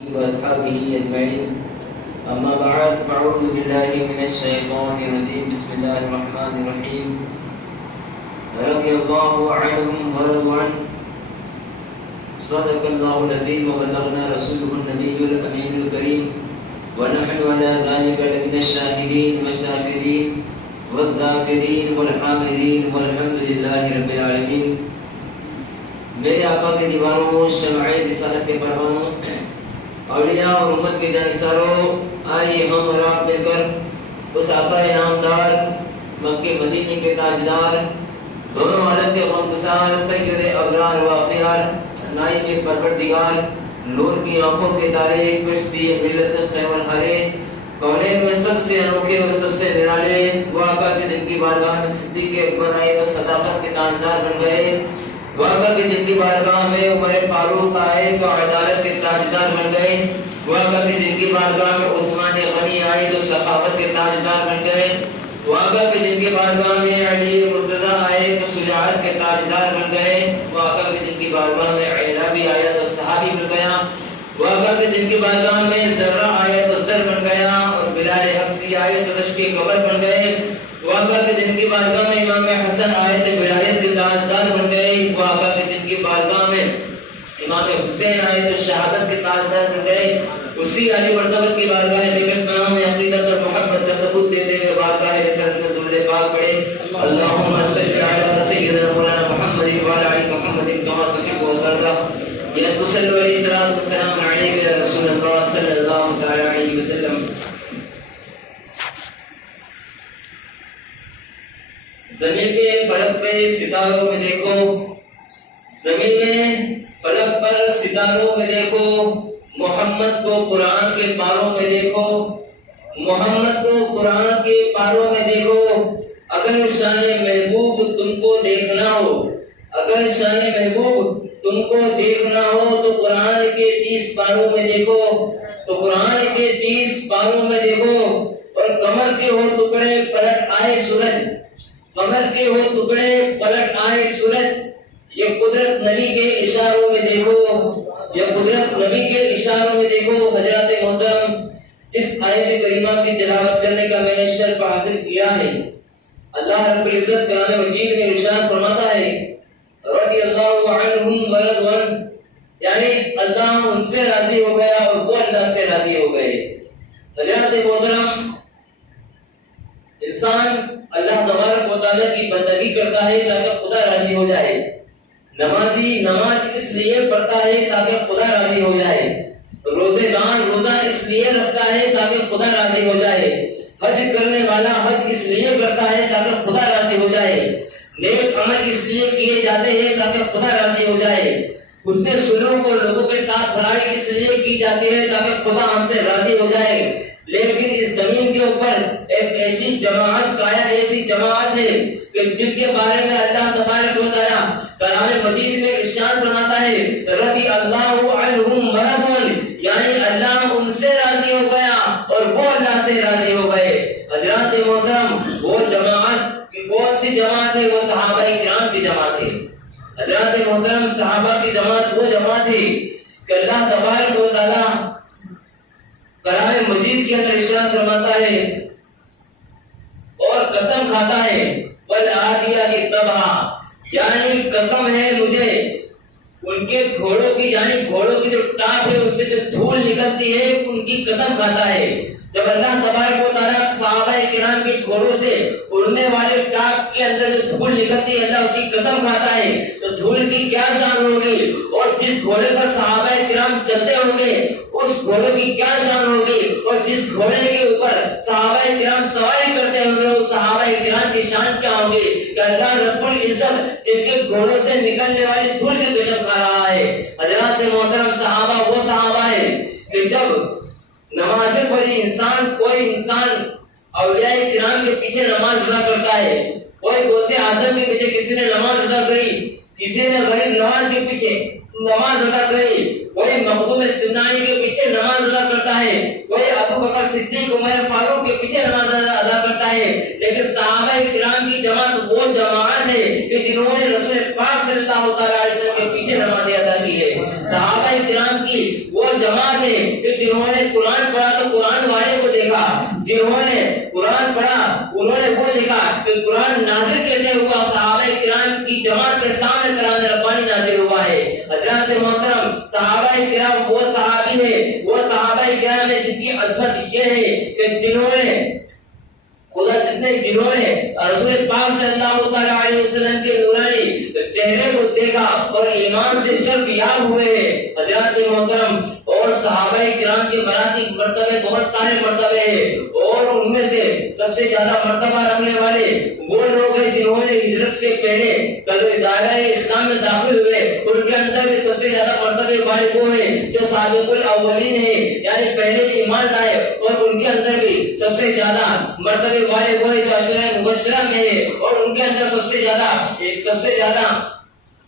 وأصحابه أجمعين. أما بعد فأعوذ بالله من الشيطان الرجيم. بسم الله الرحمن الرحيم. رضي الله عنهم ورضوا عنه. صدق الله العظيم وبلغنا رسوله النبي الأمين الكريم. ونحن على ذلك لمن الشاهدين والشاكرين والذاكرين والحامدين والحمد لله رب العالمين. میرے آقا کے دیواروں، شمع رسالت کے پروانوں، اولیاء اور امت کے جانثاروں، آئیے ہم اور آپ مل کر اس آقا انعامدار، مکہ مدینے کے تاجدار، دونوں عالم کے غمگسار، سید ابرار و اخیار، نائب پروردگار، نور کی آنکھوں کے تارے، کشتی ملت خیمر ہارے، کونین میں سب سے انوکھے اور سب سے نرالے، وہ آقا کے جن کی بارگاہ میں صدیق اکبر آئے اور صداقت کے تاجدار بن گئے، واقعہ کی جن کی بارگاہ میں عمر فاروق آئے تو عدالت کے تاجدار بن گئے، واقعہ کی جن کی بارگاہ میں عثمان غنی آئے تو سخاوت کے تاجدار بن گئے، واقعہ کی جن کی بارگاہ میں علی مرتضیٰ آئے تو شجاعت کے تاجدار بن گئے، واقعہ کی جن کی بارگاہ میں عرابی آیا تو صحابی بن گیا، واقعہ کی جن کی بارگاہ میں ذرہ آیا تو زر بن گیا، اور بلال حبشی آئے تو رشک قبر بن گئے، واقعہ کی جن کی بارگاہ میں امام حسن آئے تو ولایت کے تاجدار بن گئے، واقعہ کی جن کی بارگاہ میں امام حسین آئے تو شہادت کے تاجدار بن گئے، اسی علی مرتبہ کی بارگاہ بکس نام میں عقیدت اور محبت کا ثبوت دیتے ہوئے بارگاہ رسالت میں درود پاک پڑھے. اللہم صلی علی سیدنا مولانا محمد وعلی آل محمد کما تحب وترضى. یا تصلوا علیہ الصلوۃ والسلام علیک یا رسول اللہ صلی اللہ تعالی علیہ وسلم. زمین کے فلک پہ ستاروں میں دیکھو، زمین میں فلک پر ستاروں میں دیکھو، محمد کو قرآن کے پاروں میں دیکھو، محمد کو قرآن کے پاروں میں دیکھو. اگر شان محبوب تم کو دیکھنا ہو، اگر شان محبوب تم کو دیکھنا ہو تو قرآن کے 30 پاروں میں دیکھو، تو قرآن کے 30 پاروں میں دیکھو. اور کمر کے ہو ٹکڑے پلٹ آئے سورج، کمر کے ہو ٹکڑے پلٹ آئے سورج، یہ قدرت نبی کے اشاروں میں دیکھو، یہ قدرت نبی کے اشاروں میں دیکھو. حضرات محترم، جس آیت کریمہ کی تلاوت کرنے کا میں نے شرف حاصل کیا ہے، اللہ رب العزت کلام مجید میں ارشاد فرماتا ہے رضی اللہ عنہم ورضوا عنہ، یعنی اللہ ان سے راضی ہو گیا اور وہ اللہ سے راضی ہو گئے. حضرات محترم، انسان اللہ تبارک و تعالیٰ کی بندگی کرتا ہے تاکہ خدا راضی ہو جائے، نمازی نماز اس لیے پڑھتا ہے تاکہ خدا راضی ہو جائے، روزے دار روزہ اس لیے رکھتا ہے تاکہ خدا راضی ہو جائے، حج کرنے والا حج اس لیے کرتا ہے تاکہ خدا راضی ہو جائے، نیک عمل اس لیے کیے جاتے ہیں تاکہ خدا راضی ہو جائے، حسن سلوک اور لوگوں کے ساتھ بھلائی اس لیے کی جاتی ہے تاکہ خدا ہم سے راضی ہو جائے. لیکن اس زمین کے اوپر ایک ایسی جماعت قائم، ایسی جماعت ہے کہ جن کے بارے میں اللہ تبارک و تعالیٰ کلام مجید میں ارشاد فرماتا ہے رضی اللہ عنہم ورضوا عنہ، یعنی اللہ ان سے راضی ہو گیا اور وہ اللہ سے راضی ہو گئے. حضرات محترم، وہ جماعت کی کون سی جماعت ہے؟ وہ صحابہ کرام کی جماعت ہے. حضرات محترم، صحابہ کی جماعت وہ جماعت ہے کہ اللہ تبارک و تعالیٰ کلام مجید کے اندر ارشاد فرماتا ہے اور قسم کھاتا ہے والعادیات ضبحا، یعنی قسم ہے مجھے ان کے گھوڑوں کی، یعنی گھوڑوں کی جو ٹانپ ہے ان سے جو دھول نکلتی ہے ان کی قسم کھاتا ہے. جب اللہ تبارک و تعالیٰ صحابہ کرام کے گھوڑوں سے اڑنے والے ٹانپ کے اندر جو دھول نکلتی ہے اللہ اس کی قسم کھاتا ہے، تو دھول کی کیا شان ہوگی، اور جس گھوڑے پر صحابہ کرام چلتے ہوں گے اس گھوڑے کی کیا شان ہوگی، اور جس گھوڑے کے اوپر صحابہ کرام سواری کرتے ہوں گے اس صحابہ کرام کی شان کیا ہوگی کہ اللہ رب العزت جن کے گھوڑوں سے نکلنے والی دھول کی قسم کھا رہا ہے. حضرات محترم، صحابہ وہ صحابہ ہے کہ جب نمازیں پڑھی کوئی انسان اولیاء کرام کے پیچھے نماز ادا کرتا ہے، کوئی غوث اعظم کے پیچھے کسی نے نماز ادا کری، کسی نے غریب نواز کے پیچھے نماز ادا کری، کوئی مخدوم سنانی کے پیچھے نماز ادا کرتا ہے، کوئی ابو بکر صدیق عمر فاروق کے پیچھے نماز ادا کرتا ہے. لیکن صحابہ کرام کی جماعت وہ جماعت ہے کہ جنہوں نے رسول پاک صلی اللہ تعالی علیہ وسلم کے پیچھے نمازیں ادا کی ہے. صحابہ کرام کی وہ جماعت ہے جنہوں نے قرآن پڑھا تو قرآن والے کو دیکھا، جنہوں نے قرآن پڑھا انہوں نے وہ دیکھا کہ قرآن نازل کیسے ہوا، صحابہ کرام کی جماعت کے سامنے کلام ربانی نازل ہوا ہے۔ حضرات محترم، صحابہ کرام وہ صحابی ہے، وہ صحابہ کرام ہے جن کی عظمت یہ ہے کہ جنہوں نے جنہوں نے رسول پاک صلی اللہ تعالی علیہ وسلم کے نورانی چہرے کو دیکھا اور ایمان سے شرفیاب ہوئے ہیں۔ حضرات محترم، اور صحابہ کرام کے مرتبے بہت سارے مرتبے ہیں، اور ان میں سے سب سے زیادہ مرتبہ رکھنے والے وہ لوگ ہیں جنہوں نے ہجرت سے پہلے دائرہ اسلام میں داخل ہوئے، ان کے اندر بھی سب سے زیادہ مرتبے والے وہ ہیں جو سابق الاولین ہیں، یعنی پہلے ایمان لائے، اور ان کے اندر بھی سب سے زیادہ مرتبے والے وہ ہیں جو عشرہ مبشرہ میں ہیں، اور ان کے اندر سب سے زیادہ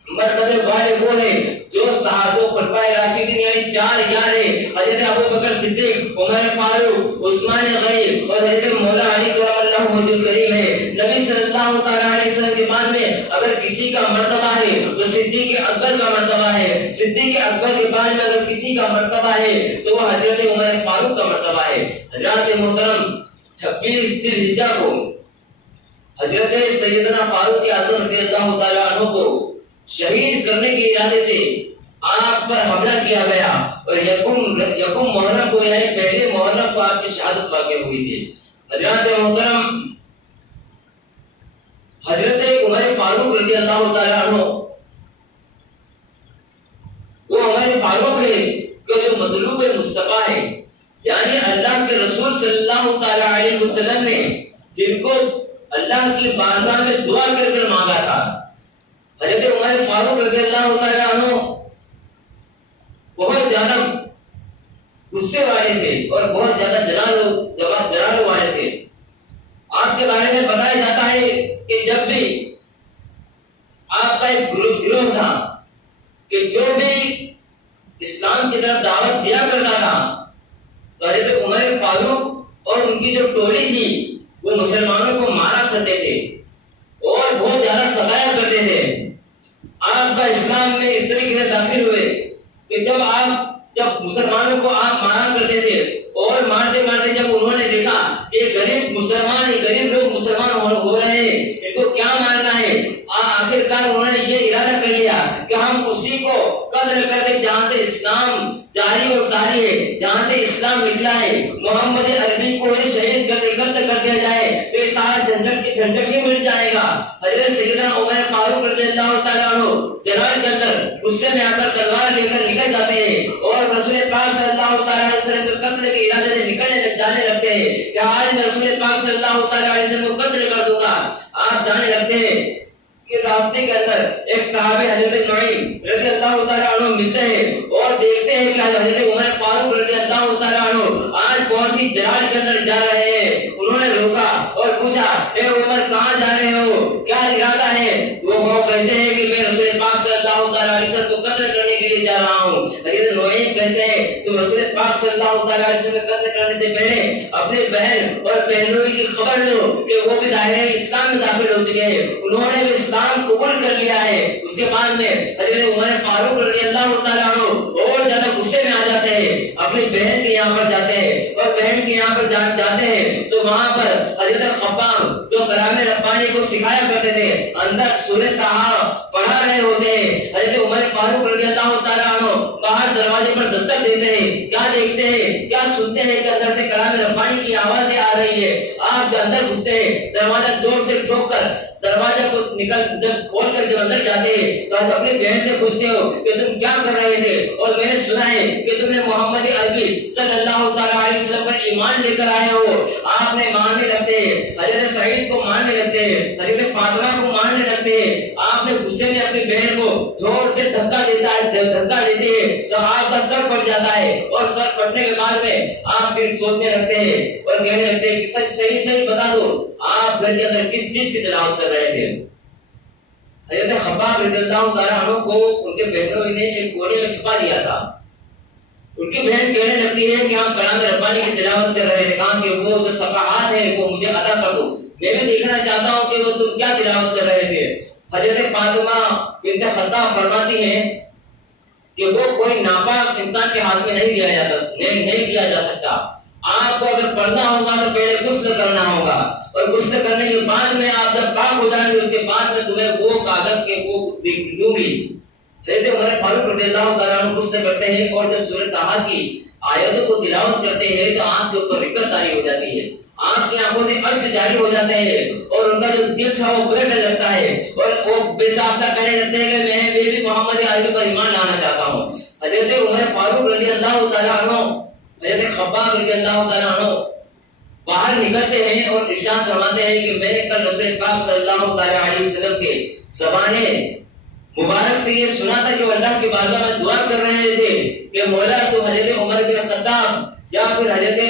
مرتبے والے وہ ہیں جو صحابہ خلفائے راشدین یعنی 4 یار ہیں، حضرت ابوبکر صدیق، عمر فاروق، عثمان غنی اور حضرت مولا علی کرم اللہ وجہ الکریم ہے۔ نبی صلی اللہ تعالی علیہ وسلم کے بعد میں اگر کسی کا مرتبہ ہے تو صدیق اکبر کا مرتبہ ہے، صدیق اکبر کے بعد میں اگر کسی کا مرتبہ ہے تو وہ حضرت عمر فاروق کا مرتبہ ہے۔ حضرات محترم، 26 ذی الحجہ کو حضرت سیدنا فاروق اعظم رضی اللہ تعالی عنہ کو شہید کرنے کے ارادے سے آپ پر حملہ کیا گیا، اور یکم محرم کو یعنی پہلے محرم کو آپ کی شہادت واقع ہوئی تھی۔ حضرات محترم، حضرت عمر فاروق رضی اللہ تعالی عنہ وہ عمر فاروق ہے کہ جو مطلوب مصطفیٰ ہے، یعنی اللہ کے رسول صلی اللہ تعالی علیہ وسلم نے جن کو اللہ کی بارگاہ میں دعا کر کر مانگا تھا۔ حضرت عمر فاروق رضی اللہ تعالی عنہ بہت زیادہ غصے والے تھے اور بہت زیادہ جلال والے تھے۔ آپ کے بارے میں بتایا جاتا ہے کہ جب بھی آپ کا ایک گروہ تھا کہ جو بھی اسلام کی طرف دعوت دیا کرتا تھا تو حضرت عمر فاروق اور ان کی جو ٹولی تھی وہ مسلمانوں کو مارا کرتے تھے اور بہت زیادہ ستایا کرتے تھے۔ آپ کا اسلام میں اس طریقے سے داخل ہوئے کہ جب مسلمانوں کو آپ مارا کرتے تھے اور مارتے مارتے جب انہوں نے دیکھا کہ غریب لوگ مسلمان ہو رہے ہیں، ان کو کیا مارنا ہے، آخرکار انہوں نے یہ ارادہ کر لیا کہ ہم اسی کو قتل کر دیں جہاں سے اسلام جاری اور ساری ہے، جہاں سے اسلام نکلا ہے، محمد عربی کو شہید قتل کر دیا جائے تو یہ سارا جھنجٹ ہی مٹ جائے گا۔ حضرت سیدنا عمر فاروق رضی اللہ تعالیٰ عنہ جلال کے اندر غصے میں آ کر تلوار لے کر نکل جاتے ہیں اور رسول پاک صلی اللہ تعالیٰ علیہ وسلم کے قتل کے ارادے سے جانے لگتے ہیں کہ آج میں رسول پاک صلی اللہ تعالیٰ علیہ وسلم کو قتل کر دوں گا۔ آپ جانے لگتے ہیں کہ راستے کے اندر ایک صحابی حضرت نعیم رضی اللہ تعالیٰ عنہ ملتے ہیں اور دیکھتے ہیں کہ حضرت عمر فاروق رضی اللہ تعالیٰ عنہ آج بہت ہی جلال کے اندر جا رہے ہیں۔ انہوں نے روکا اور پوچھا، اے عمر کہاں جا رہے ہو، کیا ارادہ ہے؟ وہ کہتے ہیں کہ میں رسول پاک صلی اللہ تعالیٰ علیہ وسلم کو قتل کرنے کے لیے جا رہا ہوں۔ حضرت نعیم کہتے ہیں تم رسول پاک صلی اللہ تعالیٰ علیہ وسلم کو قتل کرنے سے پہلے اپنے بہن اور بہنوئی کی خبر لو کہ وہ بھی دائرہ اسلام میں داخل ہو چکے ہیں، انہوں نے بھی اسلام قبول کر لیا ہے۔ اس کے بعد میں حضرت عمر فاروق رضی اللہ تعالیٰ عنہ اور زیادہ غصے میں آ جاتے ہیں، اپنی بہن کے یہاں پر جاتے ہیں اور بہن کے یہاں پر جاتے ہیں تو وہاں پر حضرت خباب جو کلام ربانی کو سکھایا کرتے تھے اندر سورۃ طٰہٰ پڑھا رہے ہوتے ہیں۔ حضرت عمر فاروق رضی اللہ تعالیٰ عنہ باہر دروازے پر دستک دیتے ہیں، کیا دیکھتے ہیں، کیا سنتے ہیں کہ اندر سے کلام ربانی کی آوازیں آ رہی ہے۔ آپ جب اندر گھستے ہیں دروازہ زور سے ٹھوک کر دروازہ کو کھول کر جب اندر جاتے ہیں تو آپ اپنی بہن سے پوچھتے ہو کہ تم کیا کر رہے تھے، اور میں نے سنا ہے کہ تم نے محمد عربی صلی اللہ تعالیٰ علیہ وسلم پر ایمان لے کر آئے ہو۔ آپ نے ماننے لگتے ہیں، حضرت سعید کو ماننے لگتے ہیں، حضرت فاطمہ کو ماننے لگتے ہیں۔ آپ نے غصے میں اپنی بہن کو زور سے دھکا دیتے ہیں تو آپ کا سر پھٹ جاتا ہے، اور سر پھٹنے کے بعد میں آپ پھر سوچنے لگتے ہیں اور کہنے لگتے ہیں کہ صحیح بتا دو آپ گھر کے اندر کس چیز کی تلاوت کر رہے تھے۔ حضرت خباب رضی اللہ تعالیٰ عنہ کو ان کے بہنوں نے ایک کونے میں چھپا دیا تھا۔ ان کی بہن کہنے لگتی ہے کہ ہم کلام ربانی کی تلاوت کر رہے تھے، کہا کہ وہ جو صفحات ہیں وہ مجھے عطا کر دو، میں بھی دیکھنا چاہتا ہوں کہ وہ تم کیا تلاوت کر رہے تھے۔ حضرت فاطمہ بنت خطاب فرماتی ہیں کہ وہ کوئی ناپاک انسان کے ہاتھ میں نہیں دیا جا سکتا۔ آپ کو اگر پڑھنا ہوگا تو پہلے غسل کرنا ہوگا، اور غسل کرنے کے بعد میں آپ جب پاک ہو جائیں گے اس کے بعد میں تمہیں وہ کاغذ کے وہ دوں گی۔ حضرت عمر فاروق رضی اللہ تعالیٰ عنہ غسل کرتے ہیں اور جب سورۃ طٰہٰ کی آیتوں کو تلاوت کرتے ہیں تو آنکھ کے اوپر رقت طاری ہو جاتی ہے، آنکھ کی آنکھوں سے اشک جاری ہو جاتے ہیں، اور ان کا جو دل تھا وہ پلٹنے لگتا ہے، اور وہ بے ساختہ کہنے لگتے ہیں کہ میں بھی محمد عربی پر ایمان لانا چاہتا ہوں۔ حضرت عمر فاروق رضی اللہ تعالیٰ عنہ، حضرت خباب رضی اللہ تعالیٰ عنہ باہر نکلتے ہیں اور ارشاد فرماتے ہیں کہ میں نے کل رسول پاک صلی اللہ تعالیٰ علیہ وسلم کے زبانیں مبارک سے یہ سنا تھا کہ وہ اللہ کی بارگاہ میں دعا کر رہے تھے کہ مولا تو حضرت عمر بن خطاب یا پھر حضرت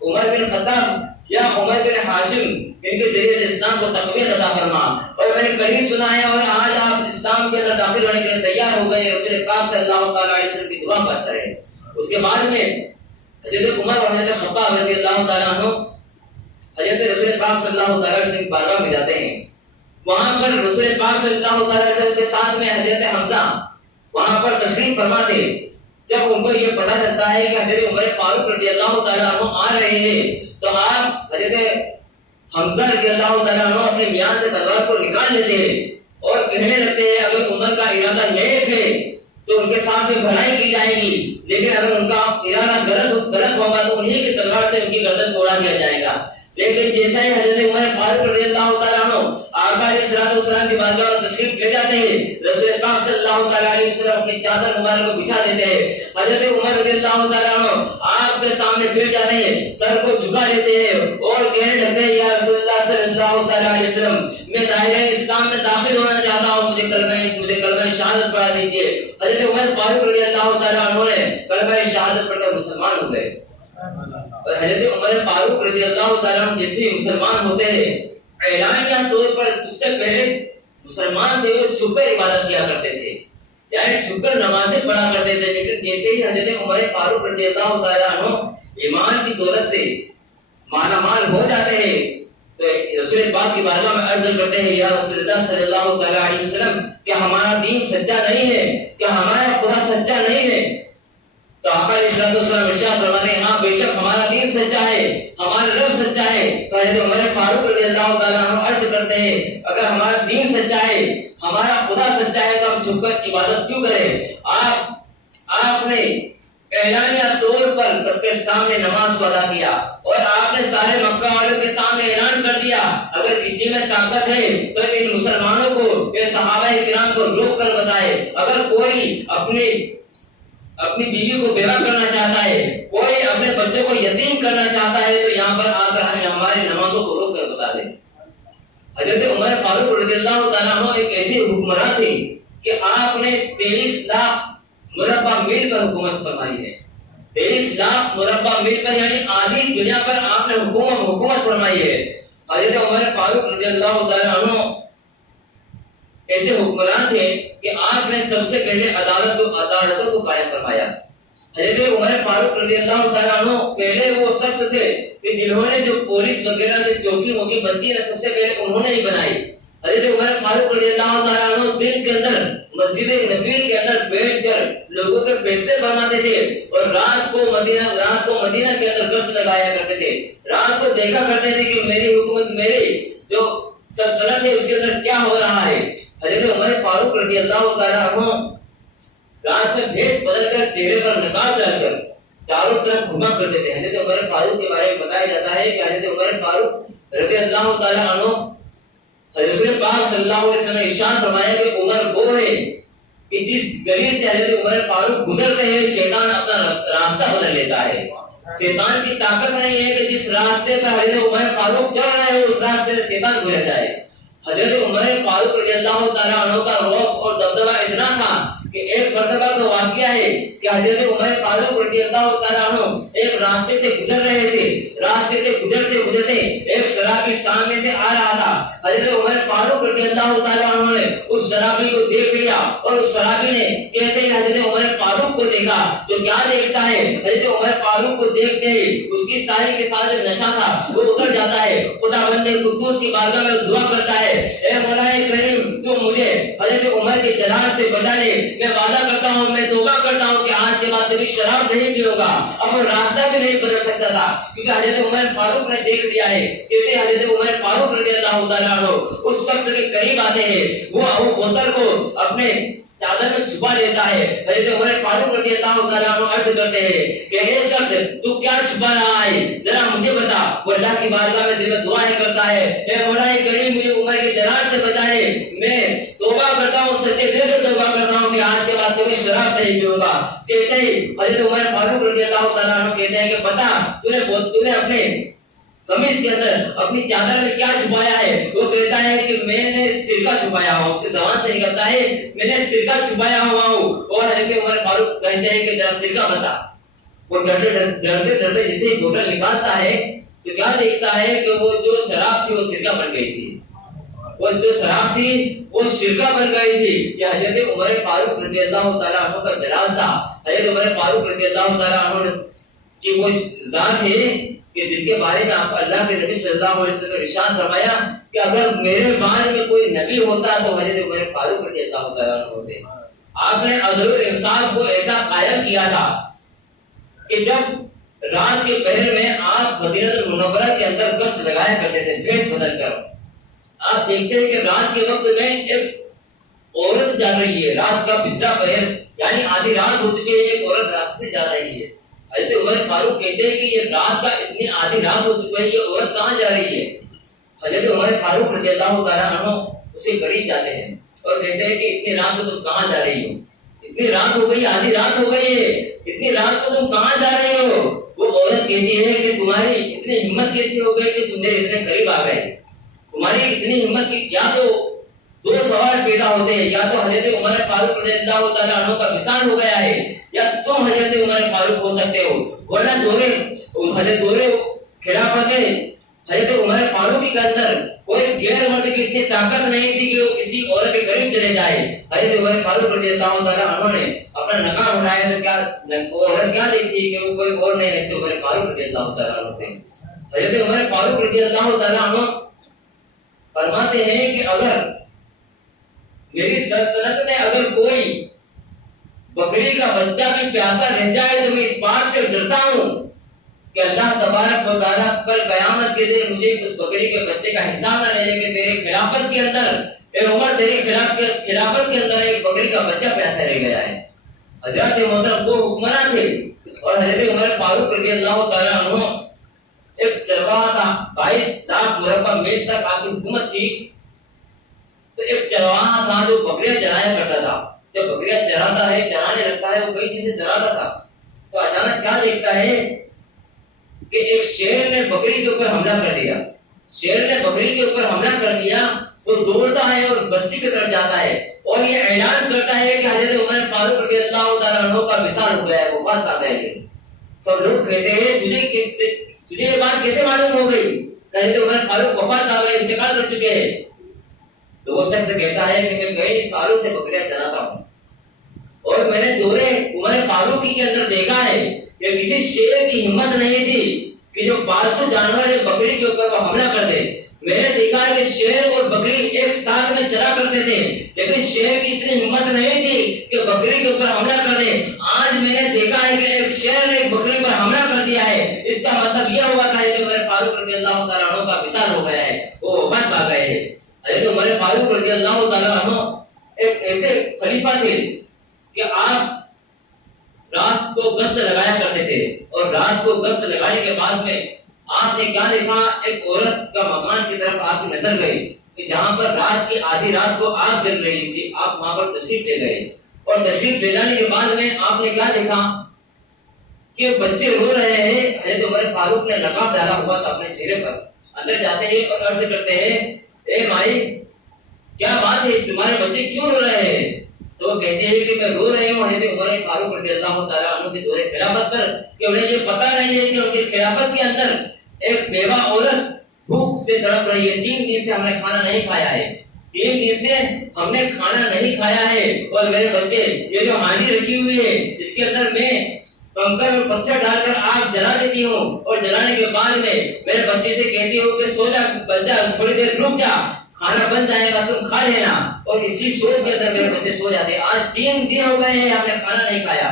عمر بن خطاب یا عمر بن ہاشم ان کے ذریعے سے اسلام کو تقویت عطا فرما، اور میں نے کبھی سنا ہے اور آج آپ اسلام کے اندر داخل ہونے کے لیے تیار ہو گئے، رسول پاک صلی اللہ تعالیٰ علیہ وسلم کی دعا کا اثر ہے۔ اس کے بعد میں حضرت عمر اور حضرت خباب رضی اللہ تعالیٰ عنہ حضرت رسول پاک صلی اللہ تعالیٰ علیہ وسلم کی بارگاہ میں جاتے ہیں۔ وہاں پر رسول پاک صلی اللہ تعالیٰ علیہ وسلم کے ساتھ میں حضرت حمزہ وہاں پر تشریف فرما تھے۔ جب ان کو یہ پتا چلتا ہے کہ حضرت عمر فاروق رضی اللہ تعالیٰ عنہ آ رہے ہیں تو آپ حضرت حمزہ رضی اللہ تعالیٰ عنہ اپنے میان سے تلوار کو نکال لیتے ہیں اور کہنے لگتے ہیں اگر عمر کا ارادہ نیک ہے تو ان کے ساتھ میں بھلائی کی جائے گی، لیکن اگر ان کا ارادہ غلط ہوگا تو انہی کی تلوار سے ان کی گردن توڑا دیا جائے گا۔ لیکن جیسا ہی حضرت عمر فاروق رضی اللہ تعالیٰ عنہ آقا علیہ الصلوۃ والسلام کی بارگاہ میں تشریف لے جاتے ہیں، رسول پاک صلی اللہ تعالیٰ علیہ وسلم اپنی چادر مبارک کو بچھا دیتے ہیں، حضرت عمر رضی اللہ تعالیٰ عنہ آپ کے سامنے گر جاتے ہیں، سر کو جھکا لیتے ہیں اور کہنے لگتے ہیں یا رسول اللہ صلی اللہ تعالیٰ علیہ وسلم میں دائرہ اسلام میں داخل ہونا چاہتا ہوں، مجھے کلمہ شہادت پڑھا دیجیے۔ حضرت عمر فاروق رضی اللہ تعالیٰ عنہ نے کلمہ شہادت پڑھ کر مسلمان ہو گئے، اور حضرت عمر فاروق رضی اللہ تعالیٰ عنہ جیسے مسلمان ہوتے ہیں اعلانیہ طور پر اس سے پہلے مسلمان تھے وہ چھپ کر عبادت کیا کرتے تھے، یعنی چھپ کر نمازیں پڑھا کرتے تھے، لیکن جیسے ہی حضرت عمر فاروق رضی اللہ تعالیٰ عنہ ایمان کی دولت سے مالا مال ہو جاتے ہیں تو رسول پاک کی بارگاہ میں عرض کرتے ہیں یا رسول اللہ صلی اللہ تعالیٰ علیہ وسلم کیا ہمارا دین سچا نہیں ہے، کیا ہمارا خدا سچا نہیں ہے؟ تو آقا علیہ الصلوۃ والسلام ارشاد فرماتے ہیں ہاں بے شک ہمارا دین سچا ہے، ہمارا رب سچا ہے۔ تو حضرت عمر فاروق رضی اللہ تعالیٰ عنہ عرض کرتے ہیں اگر ہمارا دین سچا ہے، ہمارا خدا سچا ہے تو ہم چھپ کر عبادت کیوں کریں؟ آپ نے اعلانیہ طور پر سب کے سامنے نماز کو ادا کیا اور آپ نے سارے مکہ والوں کے سامنے اعلان کر دیا اگر کسی میں طاقت ہے تو ان مسلمانوں کو، یہ صحابہ کرام کو روک کر بتائے، اگر کوئی اپنی بیوی کو بیوہ کرنا چاہتا ہے، کوئی اپنے بچوں کو یتیم کرنا چاہتا ہے تو یہاں پر آ کر ہمیں ہماری نمازوں کو روک کر بتا دیں۔ حضرت عمر فاروق رضی اللہ تعالیٰ عنہ ایک ایسے حکمراں تھے کہ آپ نے 23 لاکھ مربع میل پر حکومت فرمائی ہے، 23 لاکھ مربع میل پر یعنی آدھی دنیا پر آپ نے حکومت فرمائی ہے۔ حضرت عمر فاروق رضی اللہ تعالیٰ عنہ ایسے حکمران تھے کہ آپ نے سب سے پہلے عدالتوں کو قائم فرمایا۔ حضرت عمر فاروق رضی اللہ تعالیٰ عنہ پہلے وہ شخص تھے کہ جنہوں نے جو پولیس وغیرہ جو چوکی موکی بنتی ہے سب سے پہلے انہوں نے ہی بنائی۔ حضرت عمر فاروق رضی اللہ تعالیٰ عنہ دن کے اندر مسجد نبوی کے اندر بیٹھ کر لوگوں کے فیصلے فرماتے تھے اور رات کو مدینہ کے اندر گشت لگایا کرتے تھے، رات کو دیکھا کرتے تھے کہ میری حکومت، میری جو سلطنت ہے اس کے اندر کیا ہو رہا ہے۔ حضرت عمر فاروق رضی اللہ تعالیٰ عنہ رات میں بھیس بدل کر چہرے پر نقاب ڈال کر چاروں طرف گھما کرتے تھے۔ حضرت عمر فاروق کے بارے میں بتایا جاتا ہے کہ حضرت عمر فاروق رضی اللہ تعالیٰ عنہ رسول پاک صلی اللہ علیہ وسلم نے ارشاد فرمایا کہ عمر وہ ہے کہ جس گلی سے حضرت عمر فاروق گزرتے ہیں شیطان اپنا راستہ بدل لیتا ہے۔ شیطان کی طاقت نہیں ہے کہ جس راستے پر حضرت عمر فاروق چل رہے ہیں اس راستے سے شیطان گزر جائے۔ حضرت عمر فاروق رضی اللہ تعالیٰ عنہ کا رعب اور دبدبہ اتنا تھا کہ ایک مرتبہ کا واقعہ ہے کہ حضرت عمر فاروق رضی اللہ تعالیٰ عنہ ایک راستے سے گزر رہے تھے، راستے سے گزرتے ایک شرابی سامنے سے آ رہا تھا۔ حضرت عمر فاروق رضی اللہ تعالیٰ عنہ نے اس شرابی کو دیکھ لیا اور اس شرابی نے جیسے ہی حضرت عمر فاروق کو دیکھا تو کیا دیکھتا ہے، حضرت عمر فاروق کو دیکھتے ہی اس کی ساری کے ساتھ جو نشہ تھا وہ اتر جاتا ہے، خدا بند قدوس کی بارگاہ میں دعا کرتا ہے اے مولا کریم تو مجھے حضرت عمر کے جلال سے بچا لے میں وعدہ کرتا ہوں، میں توبہ کرتا ہوں کہ آج کے بعد کبھی شراب نہیں پیوں گا۔ اب وہ راستہ بھی نہیں بدل سکتا تھا، کیونکہ حضرت عمر فاروق نے دیکھ لیا ہے کیسے حضرت عمر فاروق رضی اللہ تعالیٰ عنہ اس شخص کے قریب آتے ہیں، وہ بوتل کو اپنے چادر میں چھپا لیتا ہے۔ حضرت عمر فاروق رضی اللہ تعالیٰ عنہ عرض کرتے ہیں کہ اے شخص تو کیا چھپا رہا ہے، ذرا مجھے بتا۔ وہ اللہ کی بارگاہ میں دل میں دعائیں کرتا ہے، اے مولا کریم مجھے عمر کے جلال سے بچائے، میں توبہ کرتا ہوں، سچے دل سے توبہ کرتا ہوں کہ آج کے بعد کبھی شراب نہیں پیوں گا۔ جیسے ہی حضرت عمر فاروق رضی اللہ تعالیٰ عنہ کہتے ہیں کہ بتا تو نے اپنے قمیص کے اندر اپنی چادر میں کیا چھپایا ہے؟ وہ کہتا ہے کہ میں نے سرکہ چھپایا ہوں۔ اس کی زبان سے نکلتا ہے میں نے سرکہ چھپایا ہوا ہوں۔ اور حضرت عمر فاروق کہتے ہیں کہ ذرا سرکہ بتا۔ وہ ڈرتے جسے ہی بوتل نکالتا ہے تو کیا دیکھتا ہے کہ وہ جو شراب تھی وہ سرکہ بن گئی تھی، وہ جو شراب تھی وہ سرکہ بن گئی تھی۔ یہ حضرت عمر فاروق رضی اللہ تعالیٰ عنہ کا جلال تھا۔ حضرت عمر فاروق رضی اللہ تعالیٰ عنہ کی وہ ذات ہے کہ جن کے بارے میں آپ اللہ کے نبی صلی اللہ علیہ وسلم نے ارشاد فرمایا کہ اگر میرے بعد میں کوئی نبی ہوتا تو حضرت عمر فاروق رضی اللہ تعالیٰ عنہ ہوتے۔ آپ نے عدل و انصاف کو ایسا قائم کیا تھا کہ جب رات کے پہر میں آپ مدینہ المنورہ کے اندر گشت لگایا کرتے تھے بھیس بدل کر، آپ دیکھتے ہیں کہ رات کے وقت میں ایک عورت جا رہی ہے، رات کا پچھلا پہر یعنی آدھی رات ہو چکی ہے، ایک عورت راستے سے جا رہی ہے۔ حضرت عمر فاروق کہتے ہیں کہ یہ رات کا اتنی آدھی رات ہو چکی ہے، یہ عورت کہاں جا رہی ہے؟ حضرت عمر فاروق رضی اللہ تعالیٰ عنہ اسے قریب جاتے ہیں اور کہتے ہیں کہ اتنی رات کو تم کہاں جا رہی ہو؟ اتنی رات ہو گئی، آدھی رات ہو گئی ہے، اتنی رات کو تم کہاں جا رہے ہو؟ وہ عورت کہتی ہے کہ تمہاری اتنی ہمت کیسے ہو گئی کہ تم میرے اتنے قریب آ گئے؟ تمہاری اتنی ہمت کی یا تو دو سوال پیدا ہوتے ہیں، یا تو حضرت عمر فاروق رضی اللہ تعالیٰ عنہ کا وصال ہو گیا ہے یا تم حضرت عمر فاروق ہو سکتے ہو، ورنہ دورے خلافت حضرت عمر فاروق کے اندر کوئی غیر مرد کی اتنی طاقت نہیں تھی کہ وہ کسی عورت کے قریب چلے جائے۔ حضرت عمر فاروق رضی اللہ تعالیٰ عنہ نے اپنا نقاب اٹھایا تو کیا وہ عورت کیا دیکھتی ہے کہ وہ کوئی اور نہیں حضرت عمر فاروق رضی اللہ تعالیٰ عنہ تھے۔ حضرت عمر فاروق رضی اللہ تعالیٰ عنہ فرماتے ہیں کہ اگر میری سلطنت میں اگر کوئی بکری کا بچہ بھی پیاسا رہ جائے تو میں اس بات سے ڈرتا ہوں کہ اللہ تبارک و تعالیٰ کل قیامت کے دن مجھے اس بکری کے بچے کا حساب نہ لے کہ تیرے خلافت کے اندر اے عمر تیری خلافت کے اندر ایک بکری کا بچہ پیاسا رہ گیا ہے۔ حضرت محترم وہ حکمراں تھے اور حضرت عمر فاروق رضی اللہ تعالیٰ عنہ ایک چرواہا تھا، 22 لاکھ مربع میل تک آپ کی حکومت تھی، تو ایک چرواہا تھا جو بکریاں چرایا کرتا تھا۔ جب بکریاں چراتا ہے چرانے لگتا ہے، وہ کئی دن سے چراتا تھا تو اچانک کیا دیکھتا ہے کہ ایک شیر نے بکری کے اوپر حملہ کر دیا۔ شیر نے بکری کے اوپر حملہ کر دیا، وہ دوڑتا ہے اور بستی کی طرف جاتا ہے اور یہ اعلان کرتا ہے کہ حضرت عمر فاروق رضی اللہ تعالیٰ عنہ کا وصال ہو گیا ہے، وفات پا گئے ہیں۔ سب لوگ کہتے ہیں تجھے یہ بات کیسے معلوم ہو گئی کہ حضرت عمر فاروق وفات پا گئے، انتقال کر چکے ہیں؟ تو وہ شخص کہتا ہے کہ میں کئی سالوں سے بکریاں چراتا ہوں اور میں نے دورے عمر فاروقی کے اندر دیکھا ہے کہ کسی شیر کی ہمت نہیں تھی کہ جو پالتو جانور ہے بکری کے اوپر وہ حملہ کر دے۔ میں نے دیکھا ہے کہ شیر اور بکری ایک ساتھ میں چرا کرتے تھے، لیکن شیر کی اتنی ہمت نہیں تھی کہ بکری کے اوپر حملہ کر دے۔ آج میں نے دیکھا ہے کہ ایک شیر نے ایک بکری پر حملہ کر دیا ہے، اس کا مطلب یہ ہوا تھا کہ عمر فاروق رضی اللہ تعالیٰ عنہ کا وصال ہو گیا ہے، وہ وفات پا گئے ہیں۔ حضرت عمر فاروق رضی اللہ تعالیٰ عنہ ایک ایسے خلیفہ تھے کہ آپ رات کو گشت لگایا کرتے تھے اور رات کو گشت لگانے کے بعد میں آپ نے کیا دیکھا، ایک عورت کا مکان کی طرف آپ کی نظر گئی کہ جہاں پر رات کی آدھی رات کو آگ جل رہی تھی، آپ وہاں پر تشریف لے گئے اور تشریف لے جانے کے بعد میں آپ نے کیا دیکھا کہ بچے رو رہے ہیں۔ حضرت عمر فاروق نے نقاب ڈالا ہوا تھا اپنے چہرے پر، اندر جاتے ہیں اور عرض کرتے ہیں اے مائی کیا بات ہے، تمہارے بچے کیوں رو رہے ہیں؟ تو وہ کہتے ہیں کہ میں رو رہی ہوں حضرت عمر فاروق رضی اللہ تعالیٰ عنہ کے دور خلافت پر کہ انہیں یہ پتہ نہیں ہے کہ ان کی خلافت کے اندر ایک بیوہ عورت بھوک سے تڑپ رہی ہے، 3 دن سے ہم نے کھانا نہیں کھایا ہے، 3 دن سے ہم نے کھانا نہیں کھایا ہے اور میرے بچے یہ جو ہانڈی رکھی ہوئی ہے اس کے اندر میں کنکر اور پتھر ڈال کر آگ جلا دیتی ہوں اور جلانے کے بعد میں میرے بچے سے کہتی ہوں کہ سو جا بچہ، تھوڑی دیر رک جا، کھانا بن جائے گا تم کھا لینا۔ اور اسی سوچ کے اندر میرے بچے سو جاتے ہیں. آج 3 دن ہو گئے ہیں ہم نے کھانا نہیں کھایا،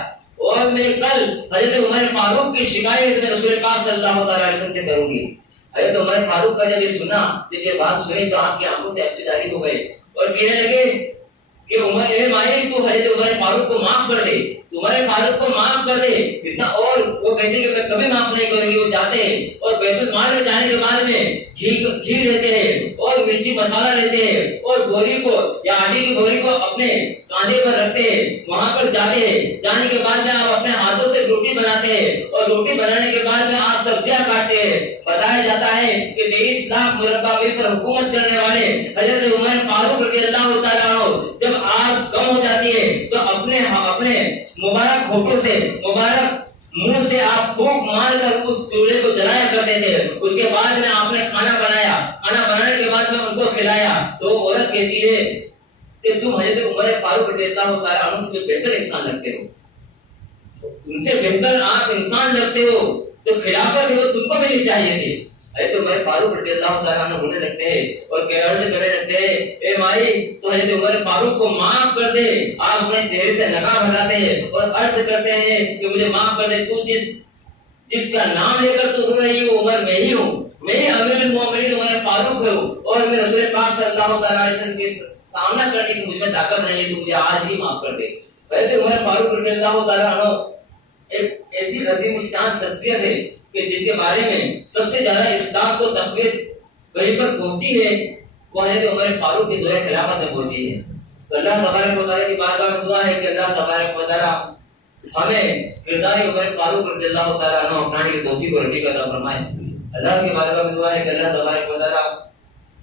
اور میں کل حضرت عمر فاروق کی شکایت میں رسول پاک صلی اللہ علیہ وسلم سے کروں گی. حضرت عمر فاروق کا جب یہ سنا، جب یہ بات سنی تو آپ کی آنکھوں سے اشک جاری ہو گئے اور کہنے لگے کہ عمر اے مائی تو حضرت عمر فاروق کو معاف کر دے، عمر فاروق کو معاف کر دے اتنا. اور وہ کہتے ہیں کہ میں کبھی معاف نہیں کروں گی. وہ جاتے ہیں اور بیت المال میں جانے کے بعد میں گھی لیتے ہیں اور مرچی مسالہ لیتے ہیں اور بوری کو یا آٹے کی بوری کو اپنے کاندھے پر رکھتے ہیں، وہاں پر جاتے ہیں. جانے کے بعد میں آپ اپنے ہاتھوں سے روٹی بناتے ہیں اور روٹی بنانے کے بعد میں آپ سبزیاں کاٹتے ہیں. بتایا جاتا ہے کہ 23 لاکھ مربع میل پر حکومت کرنے والے حضرت عمر فاروق رضی اللہ تعالیٰ عنہ جب آگ کم ہو جاتی ہے تو اپنے مبارک ہونٹوں سے مبارک منہ سے آپ پھونک مار کر اس چولہے کو جلایا کرتے تھے. اس کے بعد میں آپ نے کھانا بنایا، کھانا بنانے کے بعد میں ان کو کھلایا تو وہ عورت کہتی ہے کہ تم حضرت عمر فاروق رضی اللہ تعالیٰ عنہ سے بہتر انسان لگتے ہو، ان سے بہتر آپ انسان لگتے ہو، تو خلافت ہو تم کو ملنی چاہیے تھی. حضرت عمر فاروق رضی اللہ تعالیٰ عنہ ہونے لگتے ہیں اور عرض کرنے لگتے ہیں اے مائی تو حضرت عمر فاروق کو معاف کر دے. آپ اپنے چہرے سے نقاب ہٹاتے ہیں اور عرض کرتے ہیں کہ مجھے معاف کر دے، تو جس کا نام لے کر تو رو رہی ہو عمر میں ہی ہوں، میں ہی امیر المومنین عمر فاروق ہوں، اور میں رسول پاک صلی اللہ علیہ وسلم کے سامنا کرنے کی مجھ میں طاقت نہیں ہے، تو مجھے آج ہی معاف کر دے. حضرت عمر فاروق رضی اللہ تعالیٰ عنہ ایک ایسی عظیم الشان شخصیت ہے کہ جن کے بارے میں سب سے زیادہ اسلام کو تقویت کہیں پر پہنچی ہے وہ حضرت عمر فاروق کی دور خلافت میں پہنچی ہے. تو اللہ تبارک و تعالیٰ کی بارگاہ میں دعا ہے کہ اللہ تبارک و تعالیٰ ہمیں کردار عمر فاروق رضی اللہ تعالیٰ عنہ اپنانے کی توفیق اور رفیق عطا فرمائے. اللہ کی بارگاہ میں دعا ہے کہ اللہ تبارک و تعالیٰ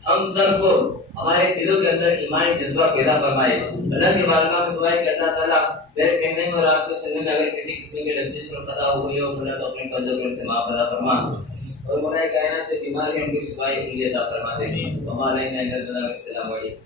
ہم سب کو ہمارے دلوں کے اندر ایمانی جذبہ پیدا فرمائے. اللہ کی بارگاہ میں دعا ہے کہ اللہ تعالیٰ میرے کہنے میں اور آپ کو سننے میں اگر کسی قسم کی لفظ اور خطا ہوئی ہو تو اللہ تو اپنے فضل و کرم سے معاف عطا فرما، اور مولا کائنات بیماری ہم کو شفا عطا فرما دے. ہمارے السلام علیکم.